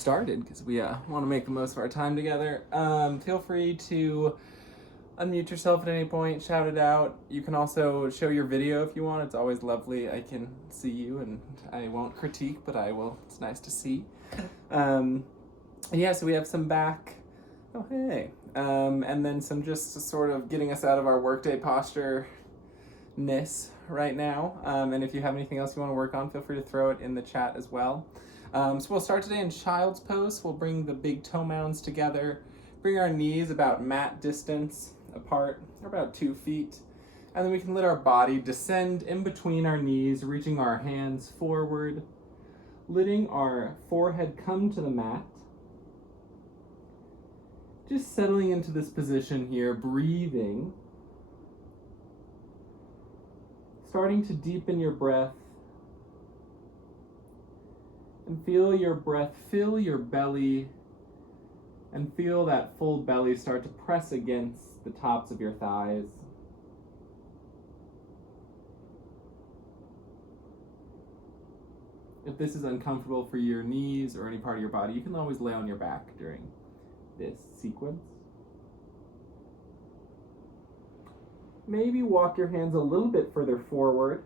started because we want to make the most of our time together. Feel free to unmute yourself at any point, shout it out. You can also show your video if you want. It's always lovely. I can see you and I won't critique, but I will. It's nice to see. And yeah, so we have some back. Oh, hey. And then some just sort of getting us out of our workday posture-ness right now. And if you have anything else you want to work on, feel free to throw it in the chat as well. So we'll start today in Child's Pose. We'll bring the big toe mounds together, bring our knees about mat distance apart, or about 2 feet, and then we can let our body descend in between our knees, reaching our hands forward, letting our forehead come to the mat. Just settling into this position here, breathing, starting to deepen your breath. And feel your breath fill your belly, and feel that full belly start to press against the tops of your thighs. If this is uncomfortable for your knees or any part of your body, you can always lay on your back during this sequence. Maybe walk your hands a little bit further forward,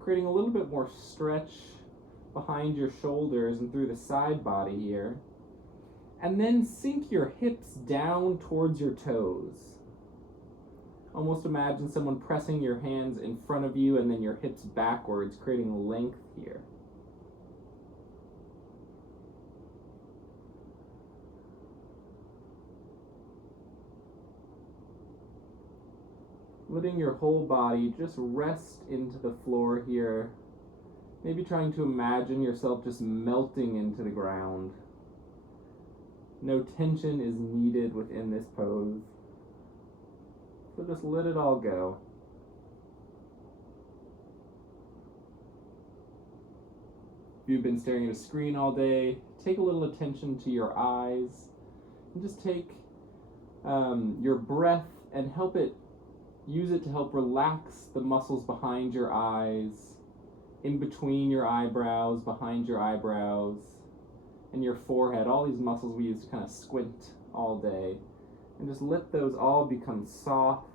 creating a little bit more stretch behind your shoulders and through the side body here. And then sink your hips down towards your toes. Almost imagine someone pressing your hands in front of you and then your hips backwards, creating length here. Letting your whole body just rest into the floor here. Maybe trying to imagine yourself just melting into the ground. No tension is needed within this pose. So just let it all go. If you've been staring at a screen all day, take a little attention to your eyes. And just take your breath and use it to help relax the muscles behind your eyes, in between your eyebrows, behind your eyebrows, and your forehead. All these muscles we use to kind of squint all day. And just let those all become soft.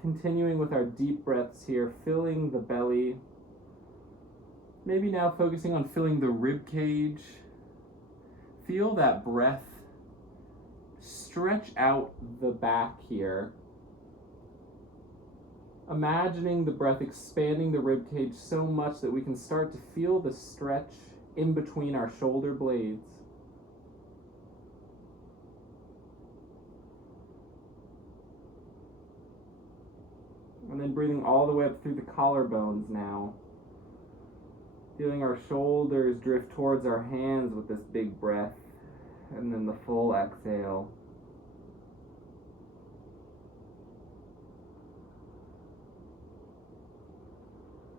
Continuing with our deep breaths here, filling the belly. Maybe now focusing on filling the rib cage. Feel that breath stretch out the back here. Imagining the breath expanding the rib cage so much that we can start to feel the stretch in between our shoulder blades. And then breathing all the way up through the collarbones now. Feeling our shoulders drift towards our hands with this big breath. And then the full exhale.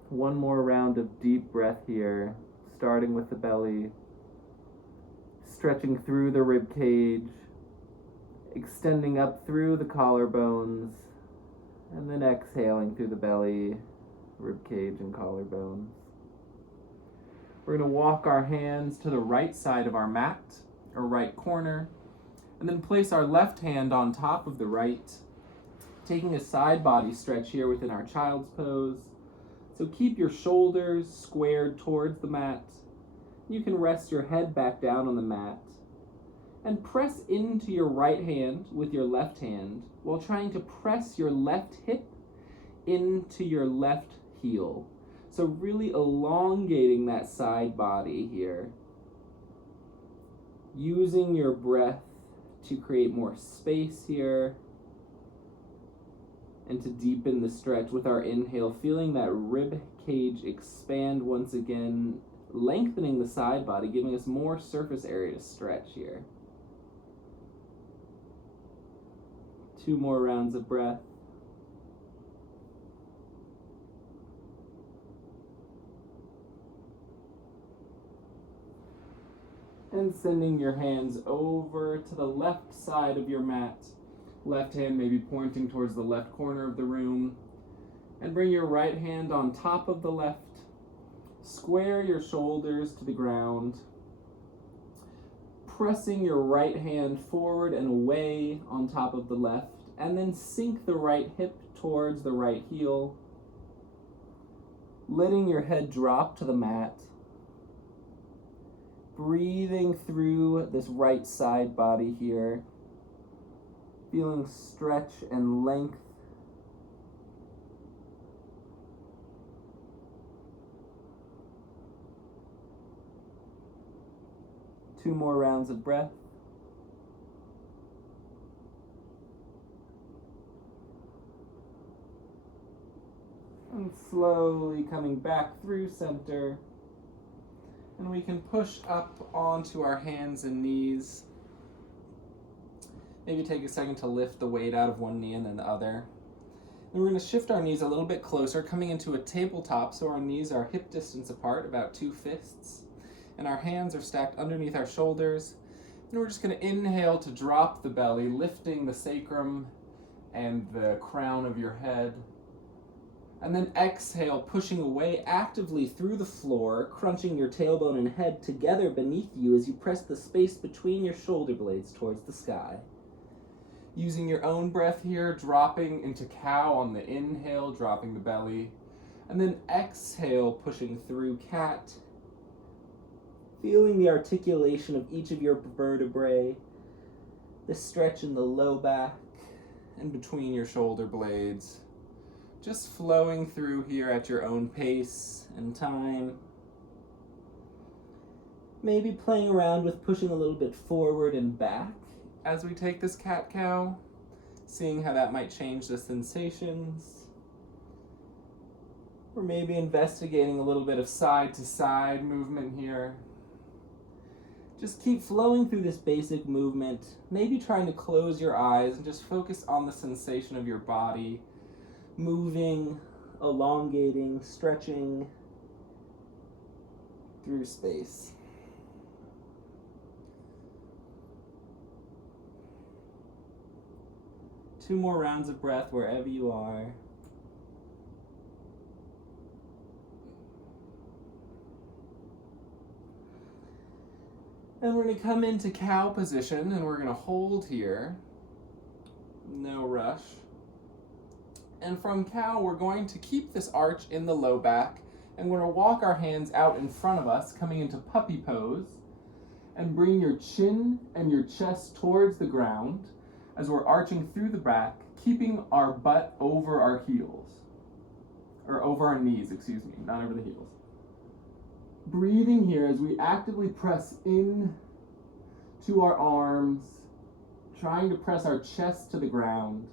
One more round of deep breath here, starting with the belly, stretching through the rib cage, extending up through the collarbones, and then exhaling through the belly, rib cage, and collarbones. We're going to walk our hands to the right side of our mat, or right corner, and then place our left hand on top of the right, taking a side body stretch here within our Child's Pose. So keep your shoulders squared towards the mat. You can rest your head back down on the mat and press into your right hand with your left hand while trying to press your left hip into your left heel. So really elongating that side body here. Using your breath to create more space here. And to deepen the stretch with our inhale, feeling that rib cage expand once again, lengthening the side body, giving us more surface area to stretch here. 2 more rounds of breath. And sending your hands over to the left side of your mat. Left hand maybe pointing towards the left corner of the room. And bring your right hand on top of the left. Square your shoulders to the ground. Pressing your right hand forward and away on top of the left. And then sink the right hip towards the right heel. Letting your head drop to the mat. Breathing through this right side body here. Feeling stretch and length. Two more rounds of breath. And slowly coming back through center. And we can push up onto our hands and knees. Maybe take a second to lift the weight out of one knee and then the other. And we're going to shift our knees a little bit closer, coming into a tabletop, so our knees are hip distance apart, about 2 fists. And our hands are stacked underneath our shoulders. And we're just going to inhale to drop the belly, lifting the sacrum and the crown of your head. And then exhale, pushing away actively through the floor, crunching your tailbone and head together beneath you as you press the space between your shoulder blades towards the sky. Using your own breath here, dropping into cow on the inhale, dropping the belly. And then exhale, pushing through cat. Feeling the articulation of each of your vertebrae, the stretch in the low back and between your shoulder blades. Just flowing through here at your own pace and time. Maybe playing around with pushing a little bit forward and back as we take this cat-cow, seeing how that might change the sensations. Or maybe investigating a little bit of side-to-side movement here. Just keep flowing through this basic movement, maybe trying to close your eyes and just focus on the sensation of your body, moving, elongating, stretching through space. Two more rounds of breath wherever you are. And we're going to come into cow position and we're going to hold here. No rush. And from cow, we're going to keep this arch in the low back, and we're going to walk our hands out in front of us, coming into puppy pose, and bring your chin and your chest towards the ground as we're arching through the back, keeping our butt over our heels, or over our knees, excuse me, not over the heels. Breathing here as we actively press in to our arms, trying to press our chest to the ground.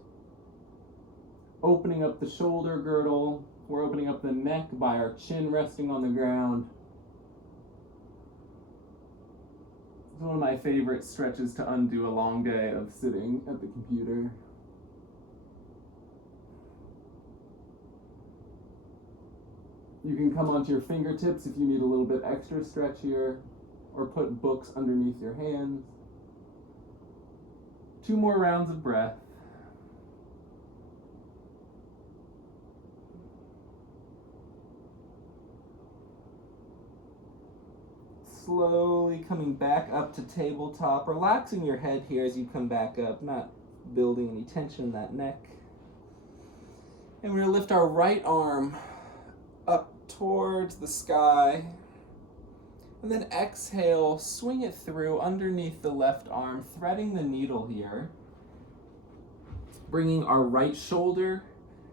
Opening up the shoulder girdle, we're opening up the neck by our chin resting on the ground. It's one of my favorite stretches to undo a long day of sitting at the computer. You can come onto your fingertips if you need a little bit extra stretch here, or put books underneath your hands. 2 more rounds of breath. Slowly coming back up to tabletop, relaxing your head here as you come back up, not building any tension in that neck. And we're going to lift our right arm up towards the sky. And then exhale, swing it through underneath the left arm, threading the needle here. Bringing our right shoulder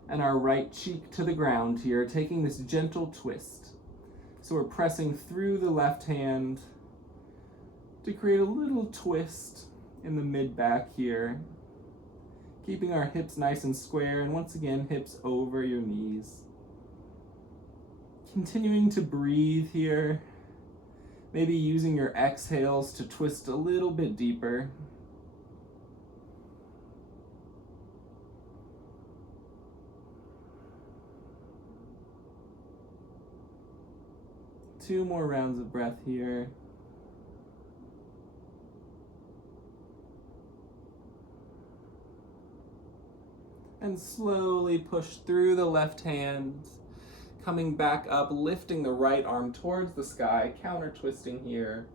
and our right cheek to the ground here, taking this gentle twist. So we're pressing through the left hand to create a little twist in the mid-back here. Keeping our hips nice and square, and once again, hips over your knees. Continuing to breathe here. Maybe using your exhales to twist a little bit deeper. Two more rounds of breath here. And slowly push through the left hand, coming back up, lifting the right arm towards the sky, counter twisting here.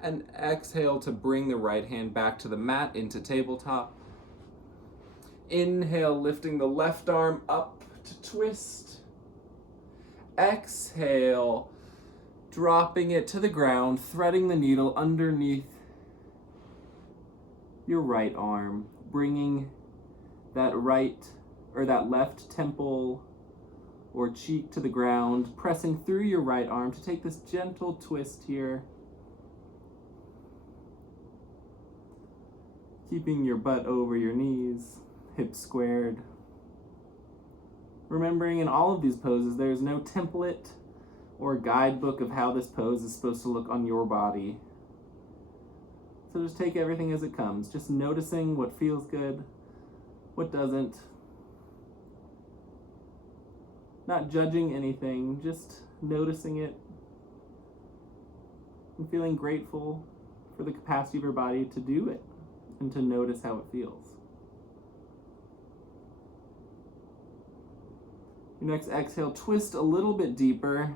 And exhale to bring the right hand back to the mat into tabletop. Inhale, lifting the left arm up to twist. Exhale, dropping it to the ground, threading the needle underneath your right arm, bringing that left temple or cheek to the ground, pressing through your right arm to take this gentle twist here. Keeping your butt over your knees, hips squared. Remembering in all of these poses, there's no template or guidebook of how this pose is supposed to look on your body. So just take everything as it comes, just noticing what feels good, what doesn't. Not judging anything, just noticing it and feeling grateful for the capacity of your body to do it and to notice how it feels. Your next exhale, twist a little bit deeper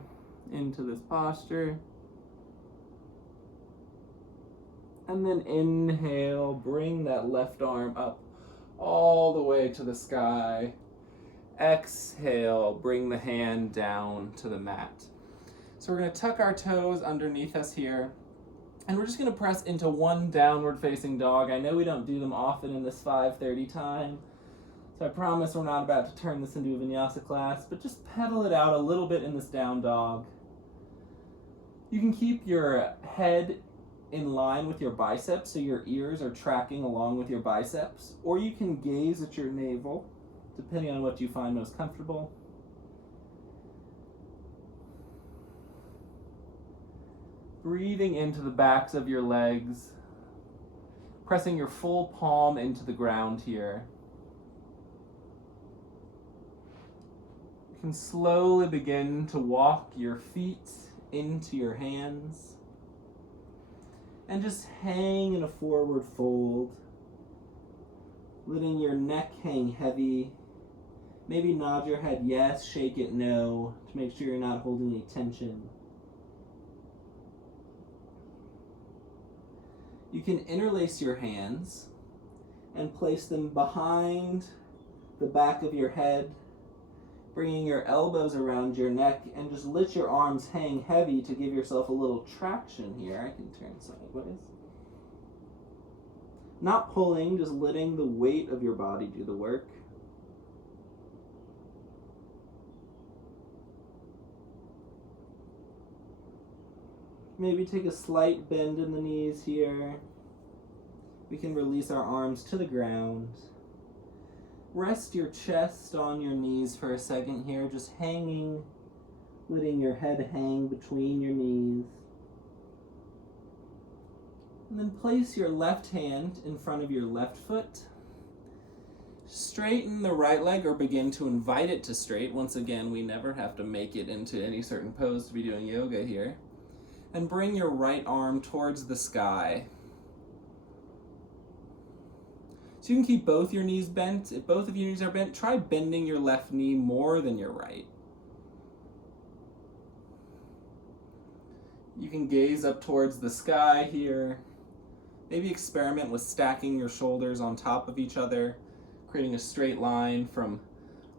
into this posture. And then inhale, bring that left arm up all the way to the sky. Exhale, bring the hand down to the mat. So we're going to tuck our toes underneath us here. And we're just going to press into one downward facing dog. I know we don't do them often in this 5:30 time. So I promise we're not about to turn this into a vinyasa class, but just pedal it out a little bit in this down dog. You can keep your head in line with your biceps so your ears are tracking along with your biceps, or you can gaze at your navel, depending on what you find most comfortable. Breathing into the backs of your legs, pressing your full palm into the ground here. You can slowly begin to walk your feet into your hands and just hang in a forward fold, letting your neck hang heavy. Maybe nod your head yes, shake it no, to make sure you're not holding any tension. You can interlace your hands and place them behind the back of your head, bringing your elbows around your neck, and just let your arms hang heavy to give yourself a little traction here. I can turn sideways. Not pulling, just letting the weight of your body do the work. Maybe take a slight bend in the knees here. We can release our arms to the ground. Rest your chest on your knees for a second here, just hanging, letting your head hang between your knees. And then place your left hand in front of your left foot. Straighten the right leg or begin to invite it to straight. Once again, we never have to make it into any certain pose to be doing yoga here. And bring your right arm towards the sky. So you can keep both your knees bent. If both of your knees are bent, try bending your left knee more than your right. You can gaze up towards the sky here. Maybe experiment with stacking your shoulders on top of each other, creating a straight line from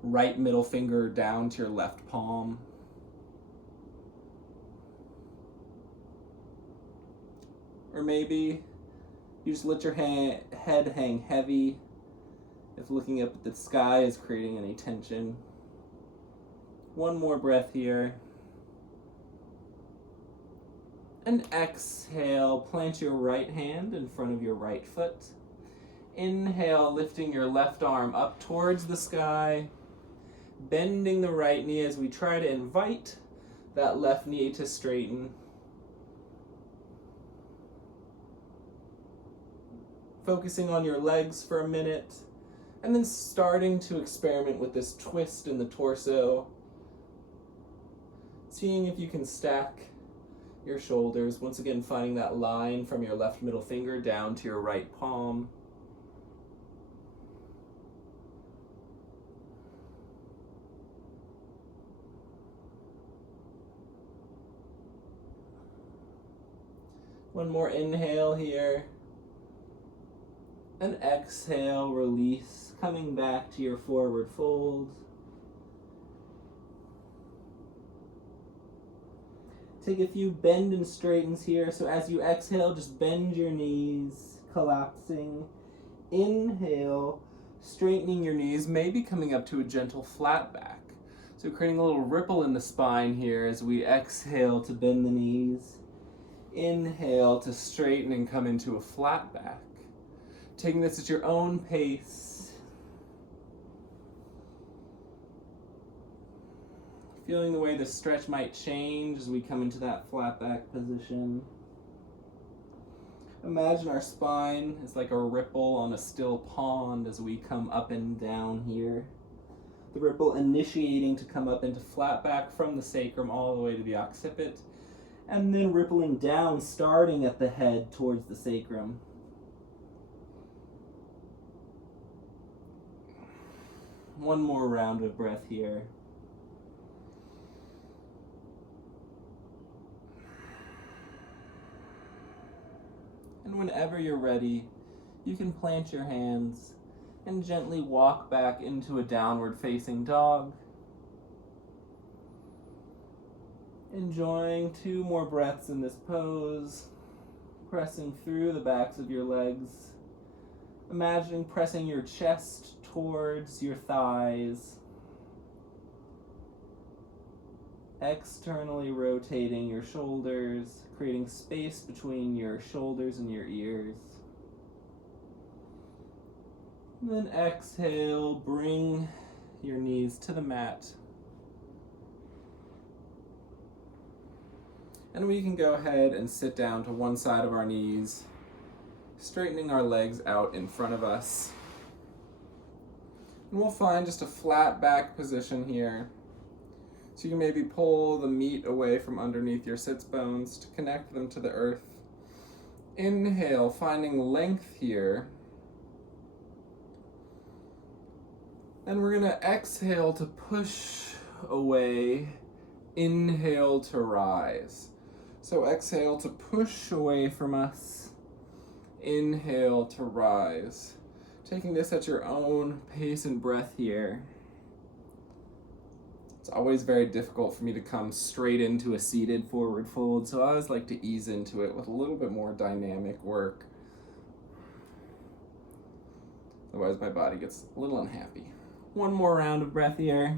right middle finger down to your left palm. Or maybe you just let your head hang heavy if looking up at the sky is creating any tension. One more breath here. And exhale, plant your right hand in front of your right foot. Inhale, lifting your left arm up towards the sky, bending the right knee as we try to invite that left knee to straighten. Focusing on your legs for a minute, and then starting to experiment with this twist in the torso. Seeing if you can stack your shoulders, once again finding that line from your left middle finger down to your right palm. One more inhale here. And exhale, release, coming back to your forward fold. Take a few bend and straightens here. So as you exhale, just bend your knees, collapsing. Inhale, straightening your knees, maybe coming up to a gentle flat back. So creating a little ripple in the spine here as we exhale to bend the knees. Inhale to straighten and come into a flat back. Taking this at your own pace. Feeling the way the stretch might change as we come into that flat back position. Imagine our spine is like a ripple on a still pond as we come up and down here. The ripple initiating to come up into flat back from the sacrum all the way to the occiput, and then rippling down, starting at the head towards the sacrum. One more round of breath here. And whenever you're ready, you can plant your hands and gently walk back into a downward facing dog. Enjoying 2 more breaths in this pose, pressing through the backs of your legs. Imagining pressing your chest towards your thighs. Externally rotating your shoulders, creating space between your shoulders and your ears. And then exhale, bring your knees to the mat. And we can go ahead and sit down to one side of our knees, straightening our legs out in front of us. And we'll find just a flat back position here. So you can maybe pull the meat away from underneath your sits bones to connect them to the earth. Inhale, finding length here. And we're gonna exhale to push away. Inhale to rise. So exhale to push away from us. Inhale to rise. Taking this at your own pace and breath here. It's always very difficult for me to come straight into a seated forward fold, so I always like to ease into it with a little bit more dynamic work. Otherwise my body gets a little unhappy. One more round of breath here.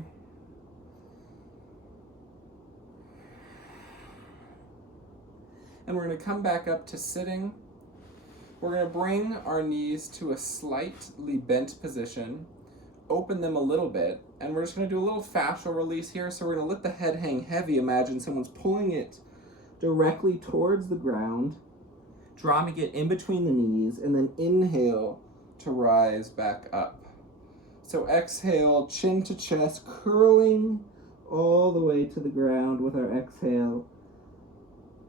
And we're going to come back up to sitting. We're going to bring our knees to a slightly bent position, open them a little bit, and we're just going to do a little fascial release here. So we're going to let the head hang heavy. Imagine someone's pulling it directly towards the ground, dropping it in between the knees, and then inhale to rise back up. So exhale, chin to chest, curling all the way to the ground with our exhale.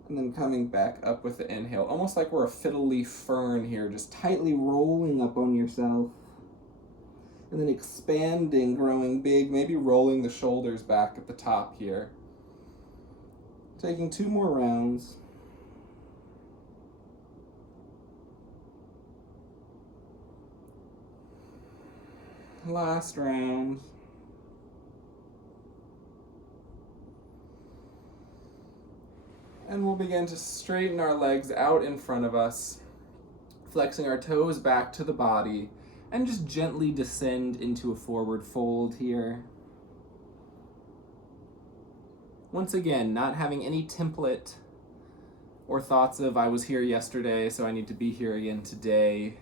And then coming back up with the inhale, almost like we're a fiddle leaf fern here, just tightly rolling up on yourself. And then expanding, growing big, maybe rolling the shoulders back at the top here. Taking 2 more rounds. Last round. And we'll begin to straighten our legs out in front of us, flexing our toes back to the body, and just gently descend into a forward fold here. Once again, not having any template or thoughts of I was here yesterday, so I need to be here again today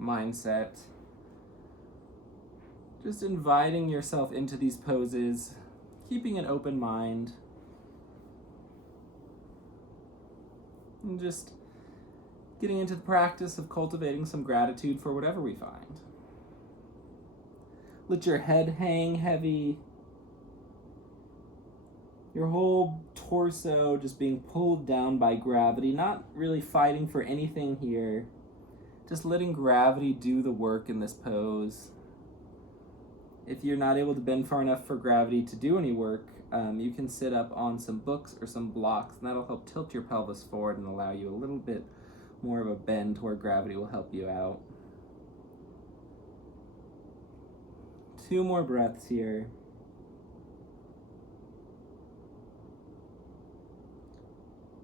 mindset. Just inviting yourself into these poses, keeping an open mind. And just getting into the practice of cultivating some gratitude for whatever we find. Let your head hang heavy. Your whole torso just being pulled down by gravity, not really fighting for anything here. Just letting gravity do the work in this pose. If you're not able to bend far enough for gravity to do any work, you can sit up on some books or some blocks, and that'll help tilt your pelvis forward and allow you a little bit more of a bend where gravity will help you out. 2 more breaths here.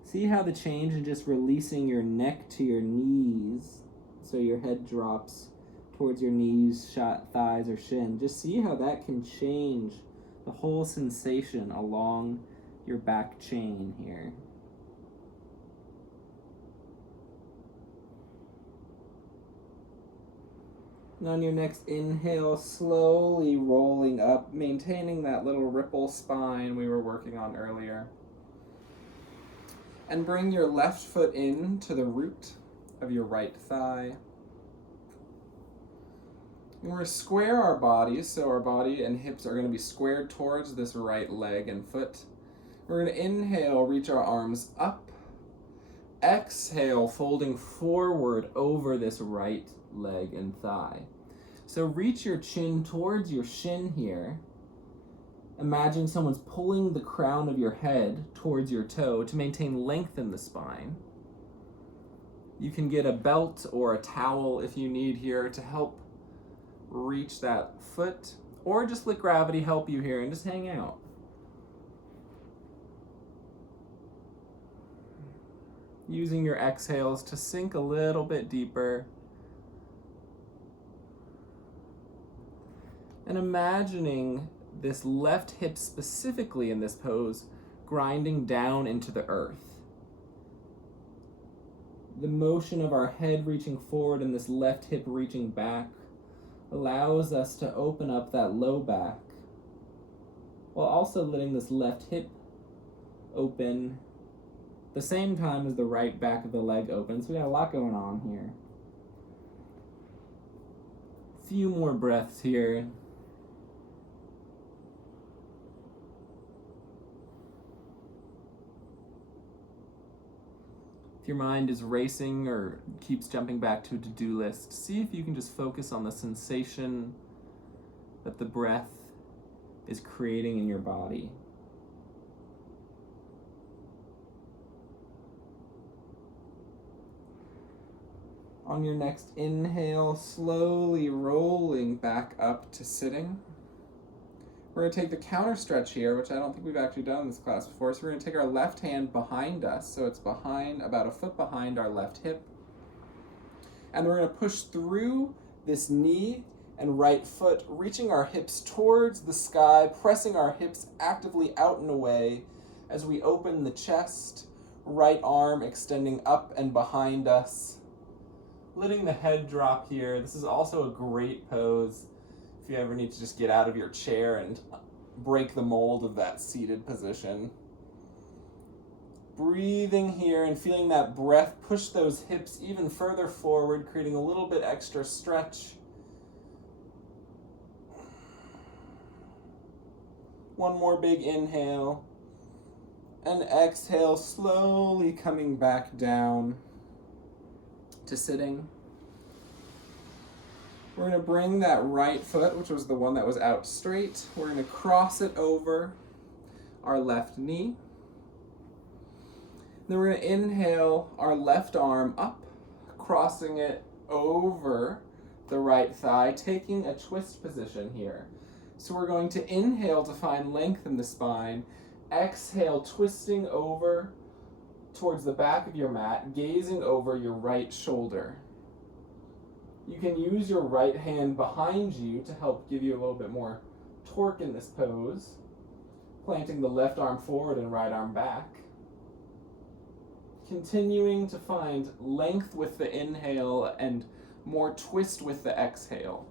See how the change in just releasing your neck to your knees, so your head drops towards your knees, thighs, or shin. Just see how that can change the whole sensation along your back chain here. And on your next inhale, slowly rolling up, maintaining that little ripple spine we were working on earlier. And bring your left foot in to the root of your right thigh. And we're going to square our bodies, so our body and hips are going to be squared towards this right leg and foot. We're going to inhale, reach our arms up. Exhale, folding forward over this right leg and thigh. So reach your chin towards your shin here. Imagine someone's pulling the crown of your head towards your toe to maintain length in the spine. You can get a belt or a towel if you need here to help reach that foot, or just let gravity help you here and just hang out. Using your exhales to sink a little bit deeper. And imagining this left hip specifically in this pose grinding down into the earth. The motion of our head reaching forward and this left hip reaching back allows us to open up that low back while also letting this left hip open at the same time as the right back of the leg opens. So we got a lot going on here. A few more breaths here. If your mind is racing or keeps jumping back to a to-do list, see if you can just focus on the sensation that the breath is creating in your body. On your next inhale, slowly rolling back up to sitting. We're going to take the counter stretch here, which I don't think we've actually done in this class before. So we're going to take our left hand behind us, so it's behind, about a foot behind our left hip. And we're going to push through this knee and right foot, reaching our hips towards the sky, pressing our hips actively out and away as we open the chest, right arm extending up and behind us. Letting the head drop here. This is also a great pose if you ever need to just get out of your chair and break the mold of that seated position. Breathing here and feeling that breath push those hips even further forward, creating a little bit extra stretch. One more big inhale. And exhale, slowly coming back down to sitting. We're going to bring that right foot, which was the one that was out straight, we're going to cross it over our left knee. Then we're going to inhale our left arm up, crossing it over the right thigh, taking a twist position here. So we're going to inhale to find length in the spine, exhale, twisting over towards the back of your mat, gazing over your right shoulder. You can use your right hand behind you to help give you a little bit more torque in this pose, planting the left arm forward and right arm back. Continuing to find length with the inhale and more twist with the exhale.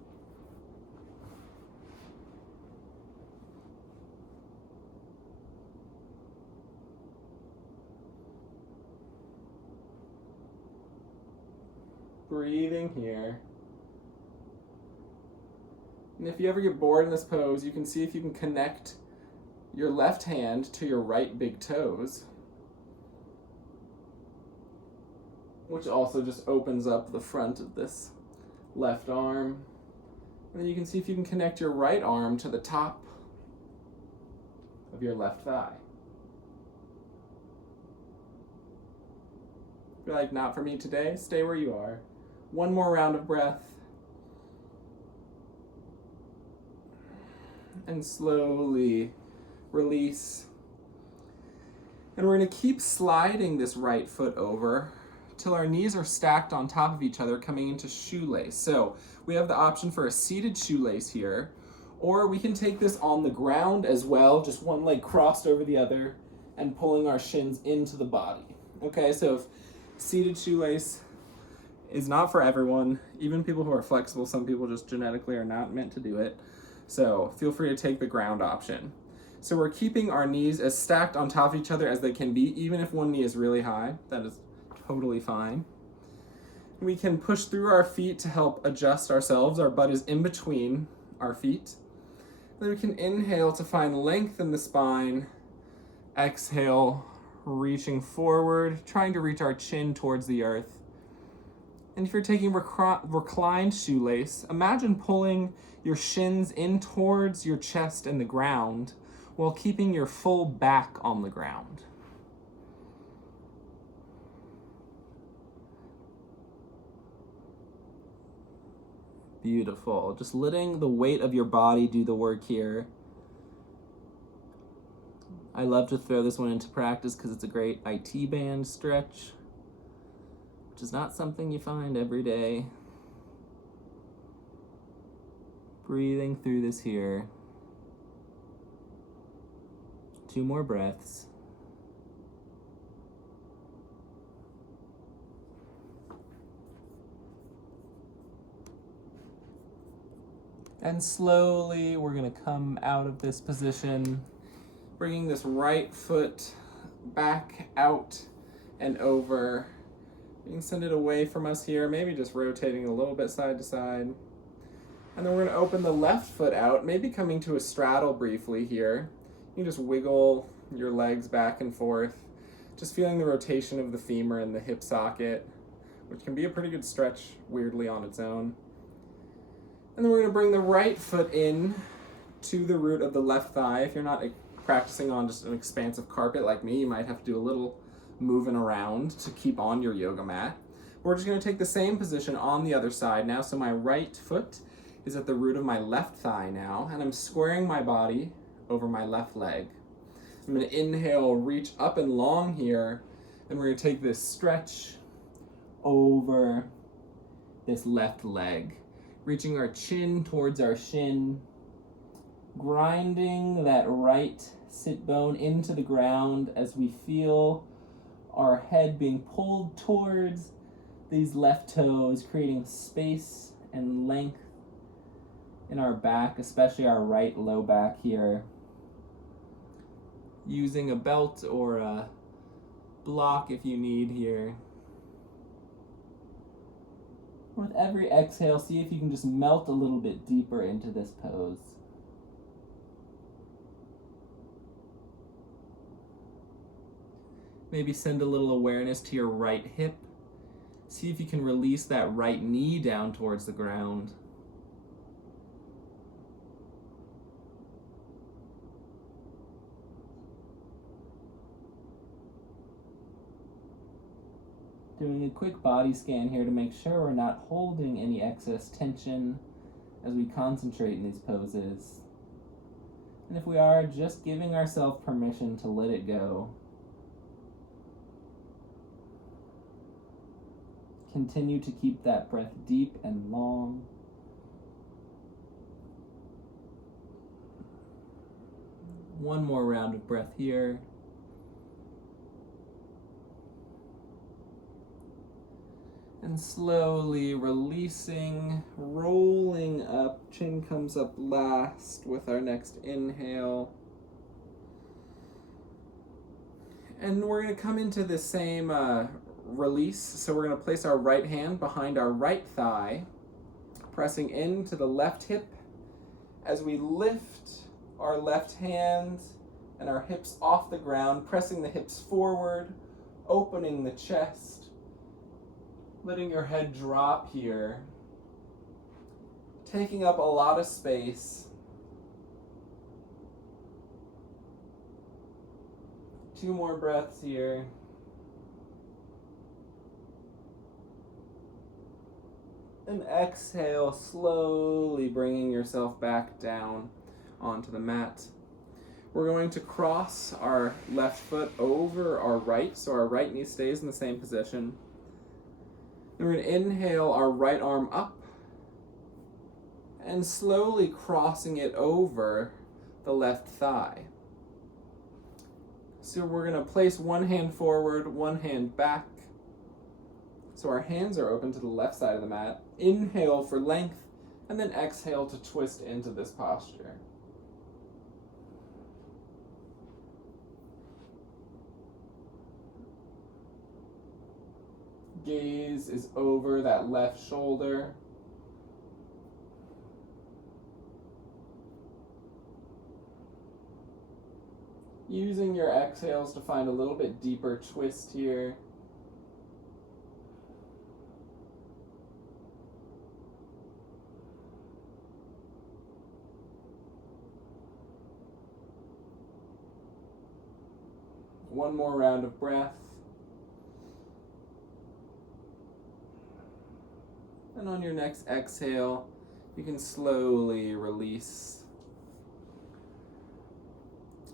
Breathing here. And if you ever get bored in this pose, you can see if you can connect your left hand to your right big toes, which also just opens up the front of this left arm. And then you can see if you can connect your right arm to the top of your left thigh. If you're like, not for me today, stay where you are. One more round of breath. And slowly release. And we're going to keep sliding this right foot over till our knees are stacked on top of each other, coming into shoelace. So we have the option for a seated shoelace here, or we can take this on the ground as well, just one leg crossed over the other and pulling our shins into the body. Okay, so if seated shoelace is not for everyone, even people who are flexible, some people just genetically are not meant to do it. So feel free to take the ground option. So we're keeping our knees as stacked on top of each other as they can be, even if one knee is really high. That is totally fine. We can push through our feet to help adjust ourselves. Our butt is in between our feet. Then we can inhale to find length in the spine. Exhale, reaching forward, trying to reach our chin towards the earth. And if you're taking reclined shoelace, imagine pulling your shins in towards your chest and the ground while keeping your full back on the ground. Beautiful. Just letting the weight of your body do the work here. I love to throw this one into practice because it's a great IT band stretch, which is not something you find every day. Breathing through this here. 2 more breaths. And slowly we're going to come out of this position, bringing this right foot back out and over. You can send it away from us here, maybe just rotating a little bit side to side. And then we're going to open the left foot out, maybe coming to a straddle briefly here. You can just wiggle your legs back and forth, just feeling the rotation of the femur and the hip socket, which can be a pretty good stretch weirdly on its own. And then we're going to bring the right foot in to the root of the left thigh. If you're not practicing on just an expansive carpet like me, you might have to do a little moving around to keep on your yoga mat. We're just going to take the same position on the other side now. So my right foot is at the root of my left thigh now, and I'm squaring my body over my left leg. I'm going to inhale, reach up and long here, and we're going to take this stretch over this left leg. Reaching our chin towards our shin, grinding that right sit bone into the ground as we feel our head being pulled towards these left toes, creating space and length in our back, especially our right low back here. Using a belt or a block if you need here. With every exhale, see if you can just melt a little bit deeper into this pose. Maybe send a little awareness to your right hip. See if you can release that right knee down towards the ground. Doing a quick body scan here to make sure we're not holding any excess tension as we concentrate in these poses. And if we are, just giving ourselves permission to let it go. Continue to keep that breath deep and long. One more round of breath here. And slowly releasing, rolling up. Chin comes up last with our next inhale. And we're going to come into the same release. So we're going to place our right hand behind our right thigh, pressing into the left hip as we lift our left hand and our hips off the ground, pressing the hips forward, opening the chest. Letting your head drop here, taking up a lot of space. 2 more breaths here. And exhale, slowly bringing yourself back down onto the mat. We're going to cross our left foot over our right, so our right knee stays in the same position. And we're going to inhale our right arm up and slowly crossing it over the left thigh. So we're going to place one hand forward, one hand back. So our hands are open to the left side of the mat. Inhale for length, and then exhale to twist into this posture. Gaze is over that left shoulder. Using your exhales to find a little bit deeper twist here. One more round of breath. And on your next exhale, you can slowly release.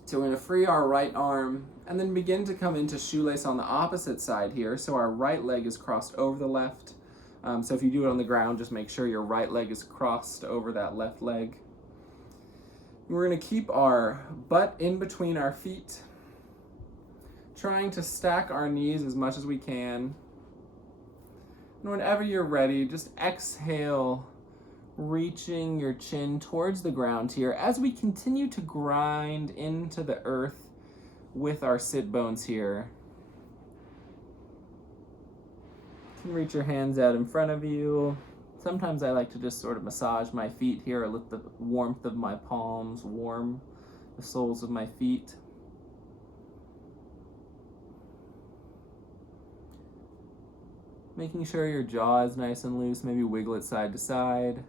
So we're going to free our right arm and then begin to come into shoelace on the opposite side here. So our right leg is crossed over the left. So if you do it on the ground, just make sure your right leg is crossed over that left leg. We're going to keep our butt in between our feet, trying to stack our knees as much as we can. And whenever you're ready, just exhale, reaching your chin towards the ground here as we continue to grind into the earth with our sit bones here. You can reach your hands out in front of you. Sometimes I like to just sort of massage my feet here, or let the warmth of my palms warm the soles of my feet. Making sure your jaw is nice and loose, maybe wiggle it side to side.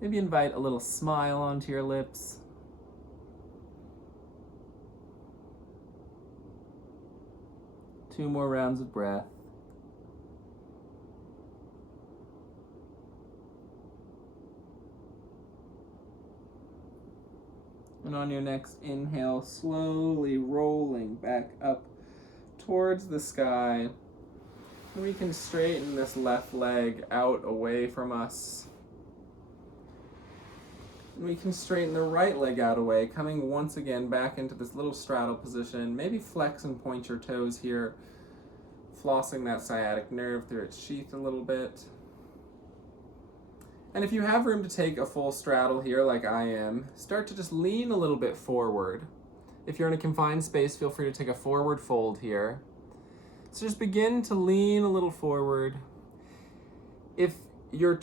Maybe invite a little smile onto your lips. Two more rounds of breath. And on your next inhale, slowly rolling back up towards the sky. We can straighten this left leg out away from us. And we can straighten the right leg out away, coming once again back into this little straddle position. Maybe flex and point your toes here, flossing that sciatic nerve through its sheath a little bit. And if you have room to take a full straddle here like I am, start to just lean a little bit forward. If you're in a confined space, feel free to take a forward fold here. So just begin to lean a little forward. If your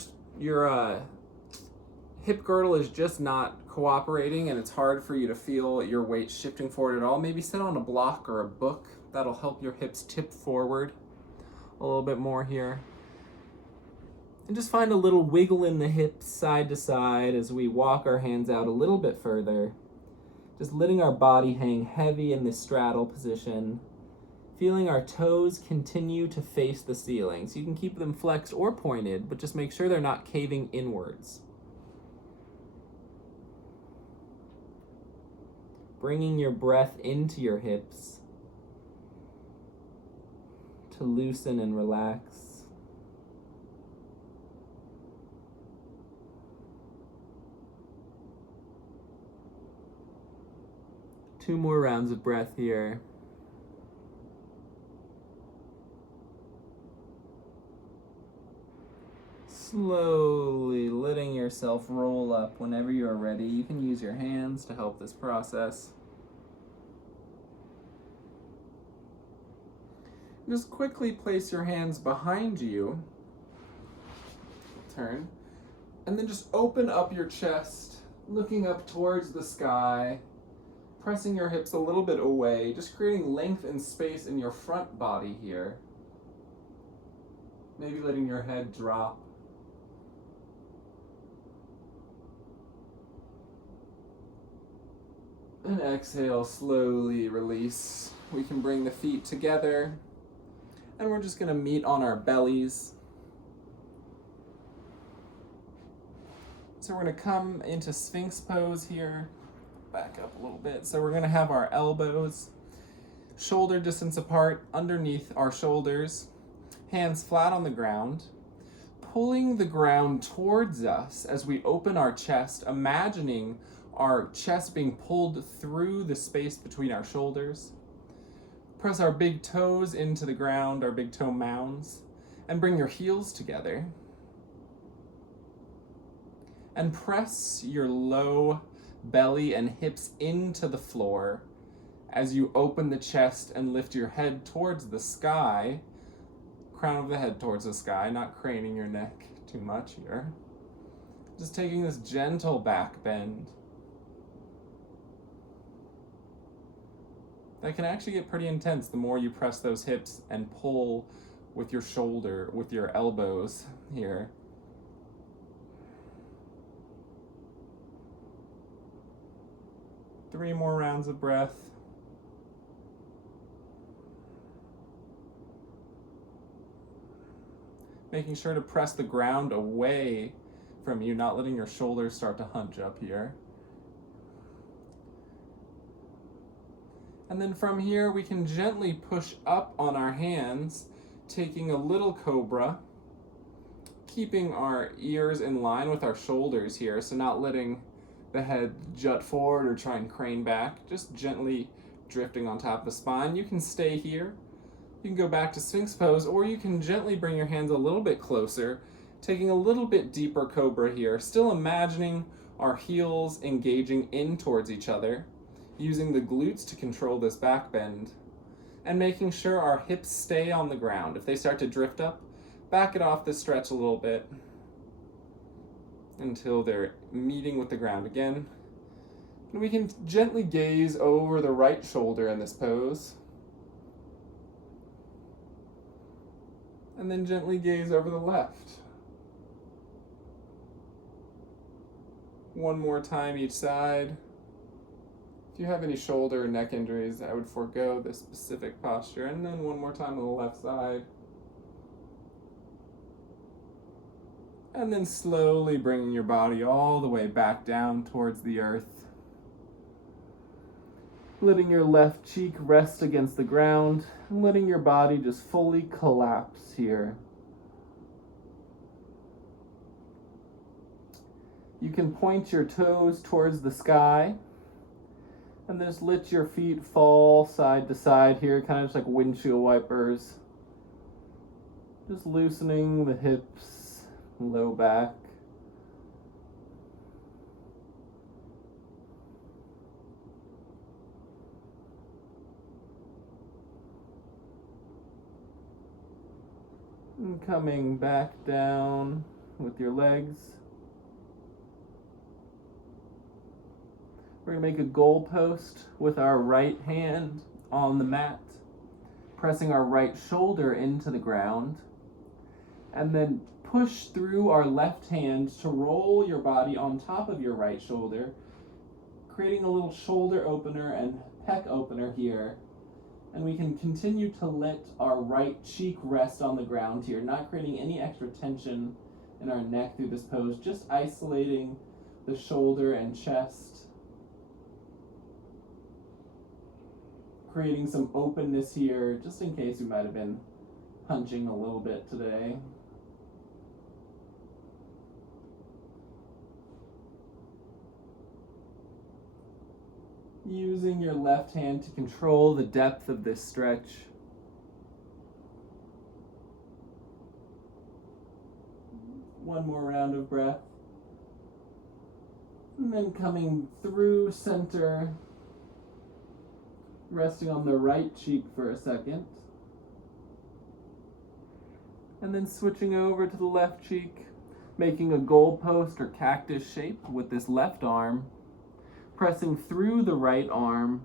hip girdle is just not cooperating and it's hard for you to feel your weight shifting forward at all, maybe sit on a block or a book. That'll help your hips tip forward a little bit more here. And just find a little wiggle in the hips side to side as we walk our hands out a little bit further. Just letting our body hang heavy in this straddle position. Feeling our toes continue to face the ceiling. So you can keep them flexed or pointed, but just make sure they're not caving inwards. Bringing your breath into your hips to loosen and relax. Two more rounds of breath here. Slowly letting yourself roll up whenever you are ready. You can use your hands to help this process. Just quickly place your hands behind you. Turn. And then just open up your chest, looking up towards the sky. Pressing your hips a little bit away, just creating length and space in your front body here. Maybe letting your head drop. And exhale, slowly release. we can bring the feet together, and we're just going to meet on our bellies. So we're going to come into Sphinx Pose here. Back up a little bit. So we're going to have our elbows shoulder distance apart underneath our shoulders, hands flat on the ground, pulling the ground towards us as we open our chest, imagining our chest being pulled through the space between our shoulders. Press our big toes into the ground, our big toe mounds, and bring your heels together. And press your low belly and hips into the floor as you open the chest and lift your head towards the sky, crown of the head towards the sky, not craning your neck too much here. Just taking this gentle back bend. That can actually get pretty intense the more you press those hips and pull with your shoulder, with your elbows here. Three more rounds of breath. Making sure to press the ground away from you, not letting your shoulders start to hunch up here. And then from here, we can gently push up on our hands, taking a little cobra, keeping our ears in line with our shoulders here, so not letting the head jut forward or try and crane back, just gently drifting on top of the spine. You can stay here. You can go back to Sphinx Pose, or you can gently bring your hands a little bit closer, taking a little bit deeper cobra here, still imagining our heels engaging in towards each other, using the glutes to control this back bend, and making sure our hips stay on the ground. If they start to drift up, back it off the stretch a little bit until they're meeting with the ground again. And we can gently gaze over the right shoulder in this pose. And then gently gaze over the left. One more time each side. If you have any shoulder or neck injuries, I would forego this specific posture. And then one more time on the left side. And then slowly bringing your body all the way back down towards the earth. Letting your left cheek rest against the ground, and letting your body just fully collapse here. You can point your toes towards the sky, and just let your feet fall side to side here, kind of just like windshield wipers. Just loosening the hips, low back. And coming back down with your legs. We're going to make a goal post with our right hand on the mat, pressing our right shoulder into the ground, and then push through our left hand to roll your body on top of your right shoulder, creating a little shoulder opener and pec opener here. And we can continue to let our right cheek rest on the ground here, not creating any extra tension in our neck through this pose, just isolating the shoulder and chest, creating some openness here, just in case we might have been hunching a little bit today. Using your left hand to control the depth of this stretch. One more round of breath. And then coming through center, resting on the right cheek for a second. And then switching over to the left cheek, making a goalpost or cactus shape with this left arm, pressing through the right arm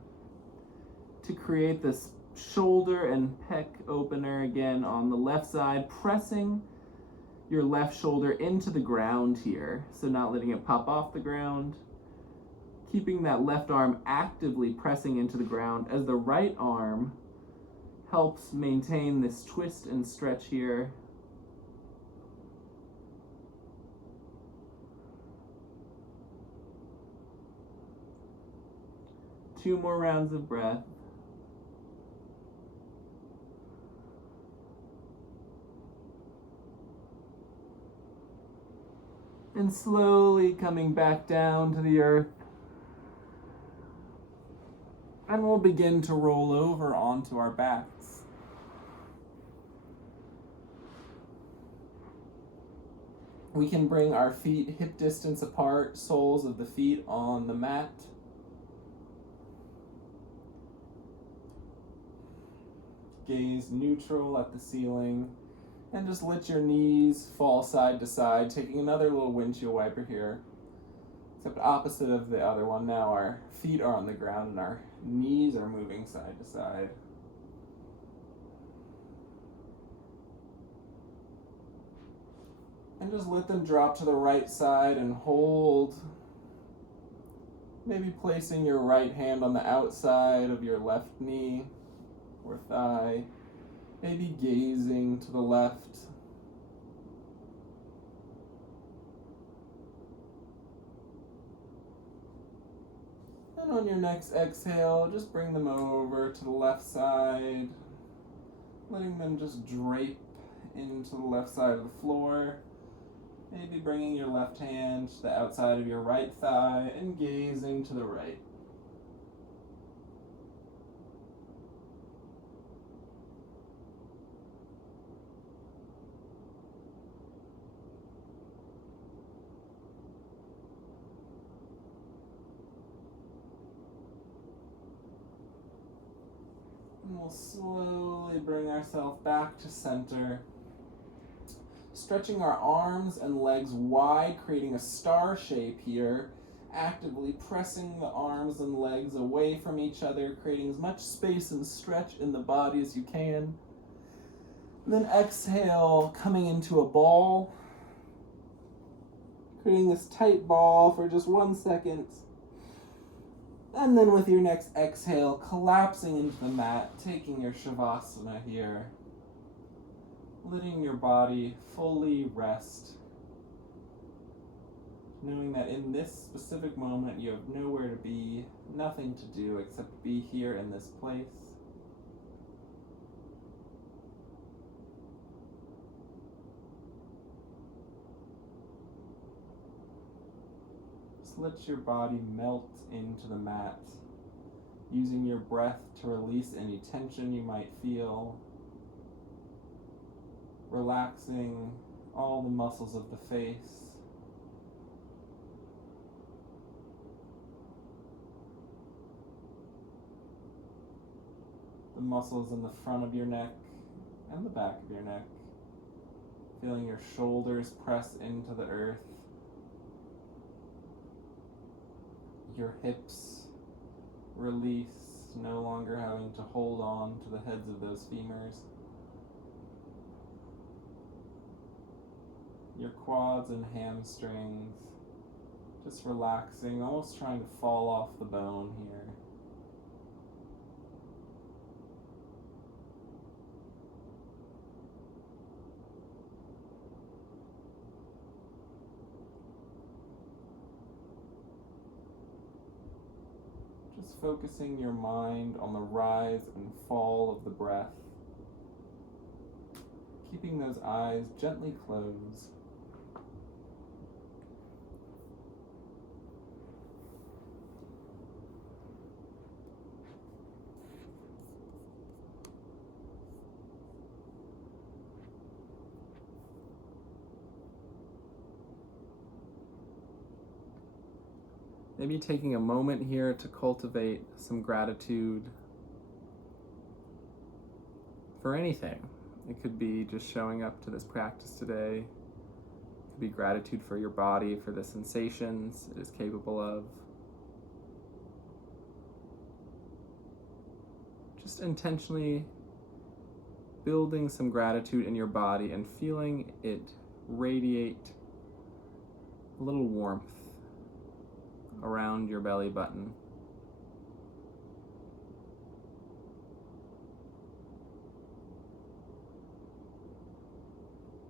to create this shoulder and pec opener again on the left side, pressing your left shoulder into the ground here, so not letting it pop off the ground, keeping that left arm actively pressing into the ground as the right arm helps maintain this twist and stretch here. Two more rounds of breath. And slowly coming back down to the earth. And we'll begin to roll over onto our backs. We can bring our feet hip distance apart, soles of the feet on the mat. Gaze neutral at the ceiling. And just let your knees fall side to side, taking another little windshield wiper here. Except opposite of the other one. Now our feet are on the ground and our knees are moving side to side. And just let them drop to the right side and hold. Maybe placing your right hand on the outside of your left knee or thigh. Maybe gazing to the left. And on your next exhale, just bring them over to the left side, letting them just drape into the left side of the floor. Maybe bringing your left hand to the outside of your right thigh and gazing to the right. And we'll slowly bring ourselves back to center. Stretching our arms and legs wide, creating a star shape here. Actively pressing the arms and legs away from each other, creating as much space and stretch in the body as you can. And then exhale, coming into a ball. Creating this tight ball for just 1 second. And then with your next exhale, collapsing into the mat, taking your Shavasana here. Letting your body fully rest. Knowing that in this specific moment you have nowhere to be, nothing to do except be here in this place. Just let your body melt into the mat, using your breath to release any tension you might feel. Relaxing all the muscles of the face. The muscles in the front of your neck and the back of your neck. Feeling your shoulders press into the earth. Your hips release, no longer having to hold on to the heads of those femurs. Your quads and hamstrings, just relaxing, almost trying to fall off the bone here. Just focusing your mind on the rise and fall of the breath, keeping those eyes gently closed. Maybe taking a moment here to cultivate some gratitude for anything. It could be just showing up to this practice today. It could be gratitude for your body, for the sensations it is capable of. Just intentionally building some gratitude in your body and feeling it radiate a little warmth, around your belly button.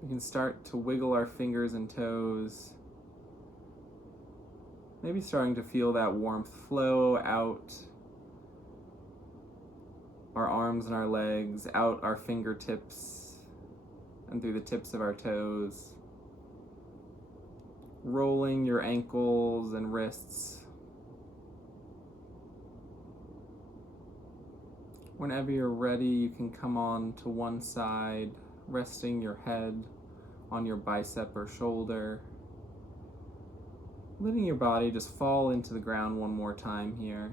We can start to wiggle our fingers and toes. Maybe starting to feel that warmth flow out our arms and our legs, out our fingertips and through the tips of our toes. Rolling your ankles and wrists. Whenever you're ready, you can come on to one side, resting your head on your bicep or shoulder. Letting your body just fall into the ground one more time here.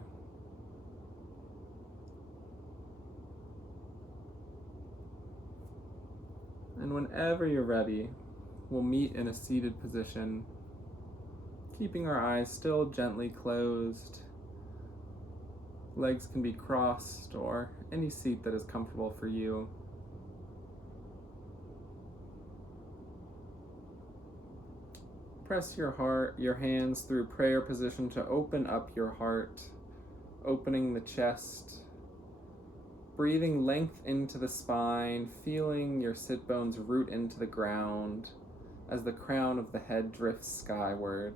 And whenever you're ready, we'll meet in a seated position, keeping our eyes still gently closed. Legs can be crossed or any seat that is comfortable for you. Press your hands through prayer position to open up your heart, opening the chest, breathing length into the spine, feeling your sit bones root into the ground as the crown of the head drifts skyward.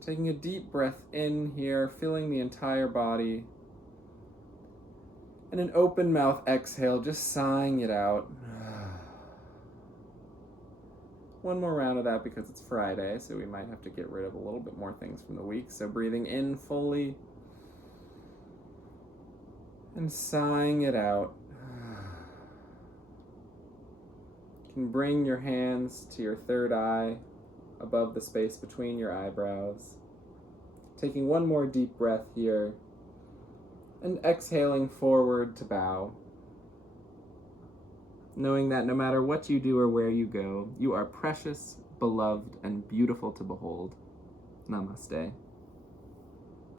Taking a deep breath in here, filling the entire body, and an open mouth exhale, just sighing it out. One more round of that because it's Friday, so we might have to get rid of a little bit more things from the week. So breathing in fully and sighing it out. You can bring your hands to your third eye above the space between your eyebrows. Taking one more deep breath here and exhaling forward to bow. Knowing that no matter what you do or where you go, you are precious, beloved, and beautiful to behold. Namaste.